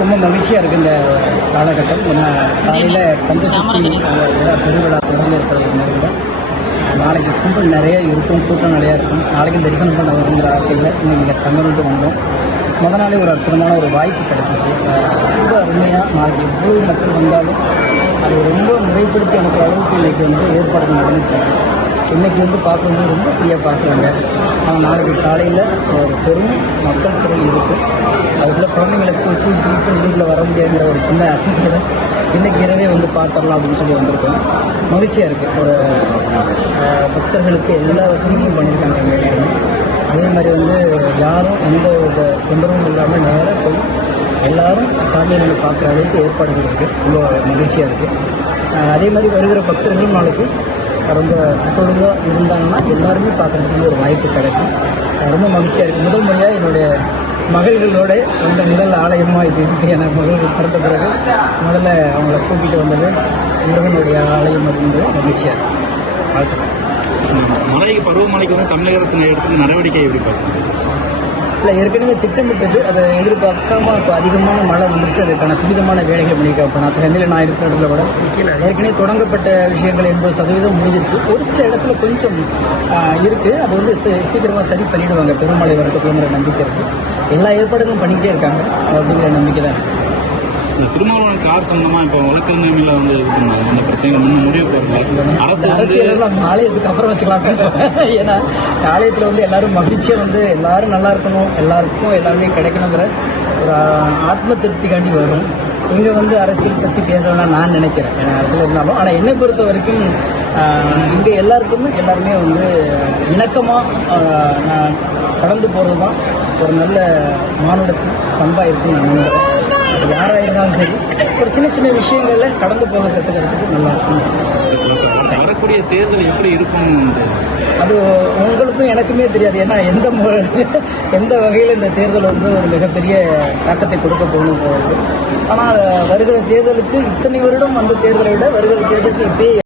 ரொம்ப மகிழ்ச்சியாக இருக்குது இந்த காலகட்டம். ஏன்னா காலையில் கந்தசஷ்டி விழா பெருவிழா தொடர்ந்து இருக்கிற ஒரு நேரத்தில் நாளைக்கு கும்பல் நிறைய இருக்கும், கூட்டம் நிறையா இருக்கும். நாளைக்கு தரிசனம் பண்ண வருங்கிற ஆசையில் இங்கே தங்கணுட்டு வந்தோம். முத நாளே ஒரு அற்புதமான ஒரு வாய்ப்பு கிடச்சிச்சு. ரொம்ப அருமையாக நாளைக்கு எவ்வளோ மக்கள் வந்தாலும் அது ரொம்ப முறைப்படுத்தி அனுப்புகிற அளவுக்கு இன்றைக்கி ஏற்பாடுகள் நடந்துட்டு இன்றைக்கி பார்க்கும்போது ரொம்ப ஃப்ரீயாக பார்க்குறாங்க. ஆனால் நாளைக்கு காலையில் ஒரு பெரும் மக்கள் திறன் இருக்கும். அதுக்குள்ளே குழந்தைங்களுக்கு தூக்கி வீட்டில் வர முடியாதுங்கிற ஒரு சின்ன அச்சத்தோடு இன்றைக்கி இரவே பார்த்துடலாம் அப்படின்னு சொல்லி வந்திருக்கோம். மகிழ்ச்சியாக இருக்குது. ஒரு பக்தர்களுக்கு எல்லா வசதிகளும் பண்ணியிருக்காங்க எங்கள். அதே மாதிரி யாரும் எந்த ஒரு தொந்தரவும் இல்லாமல் நேராக போய் எல்லோரும் சாமியார்களை பார்க்குற அளவுக்கு ஏற்பாடுகள் இருக்குது. ரொம்ப மகிழ்ச்சியாக இருக்குது. அதே மாதிரி வருகிற பக்தர்களும் நாளைக்கு ரொம்ப கட்டொழுங்காக இருந்தாங்கன்னா எல்லாருமே பார்க்குறதுக்கு ஒரு வாய்ப்பு கிடைக்கும். ரொம்ப மகிழ்ச்சியாக இருக்குது. முதல் முறையாக என்னுடைய மகள்களோட முதல் ஆலயமாக இது இருக்குது. எனக்கு மகள்கள் பிறந்த பிறகு முதல்ல அவங்கள கூட்டிகிட்டு வந்தது முருகனுடைய ஆலயம் அப்படின்றது மகிழ்ச்சியாக இருக்குது. வாழ்த்துக்கள். மலைக்கு பருவமழைக்கு தமிழக அரசு எடுத்து நடவடிக்கை எப்படி பார்க்கணும்? இல்லை, ஏற்கனவே திட்டமிட்டது அதை எதிர்பார்க்காம இப்போ அதிகமான மழை வந்துருச்சு. அதுக்கான துரிதமான வேலைகள் பண்ணியிருக்கேன். இப்போ சென்னையில் நான் இருக்கிற இடத்துல கூட ஏற்கனவே தொடங்கப்பட்ட விஷயங்கள் 80% முடிஞ்சிருச்சு. ஒரு சில இடத்துல கொஞ்சம் இருக்குது. அது சீக்கிரமாக சரி பண்ணிவிடுவாங்க பெருமழை வரதுக்குங்கிற நம்பிக்கை இருக்குது. எல்லா ஏற்பாடுகளும் பண்ணிக்கிட்டே இருக்காங்க அப்படிங்கிற நம்பிக்கை தான் இருக்குது. திருமாவளவன் கார் சம்பந்தமாக இப்போ வழக்கறிஞர்ல இது பண்ணாங்க. அந்த பிரச்சனை முன்னும் முடிவு போடுறாங்க. அரசியலாம் ஆலயத்துக்கு அப்புறம் வச்சுக்கலாம். ஏன்னா ஆலயத்தில் எல்லாரும் மகிழ்ச்சியாக எல்லாரும் நல்லா இருக்கணும், எல்லாருக்கும் எல்லாருமே கிடைக்கணுங்கிற ஒரு ஆத்ம திருப்திக்காண்டி வரும். இங்கே அரசியல் பற்றி பேசணும்னா நான் நினைக்கிறேன். ஏன்னா அரசியல் இருந்தாலும் ஆனால் என்னை பொறுத்த வரைக்கும் இங்கே எல்லாருமே இணக்கமாக நான் கடந்து போகிறது தான் ஒரு நல்ல மானுடத்தின் பண்பாக இருக்குன்னு நான் நம்புகிறேன். அது யாராக இருந்தாலும் சரி ஒரு சின்ன சின்ன விஷயங்களில் கடந்து போக கற்றுக்கிறதுக்கு நல்லா இருக்கும். வரக்கூடிய தேர்தல் எப்படி இருக்கும் அது உங்களுக்கும் எனக்குமே தெரியாது. ஏன்னா எந்த வகையில் இந்த தேர்தல் ஒரு மிகப்பெரிய தாக்கத்தை கொடுக்க போகணும். ஆனால் வருகிற தேர்தலுக்கு இத்தனை வருடம் அந்த தேர்தலை விட வருகிற தேர்தலுக்கு இப்பயே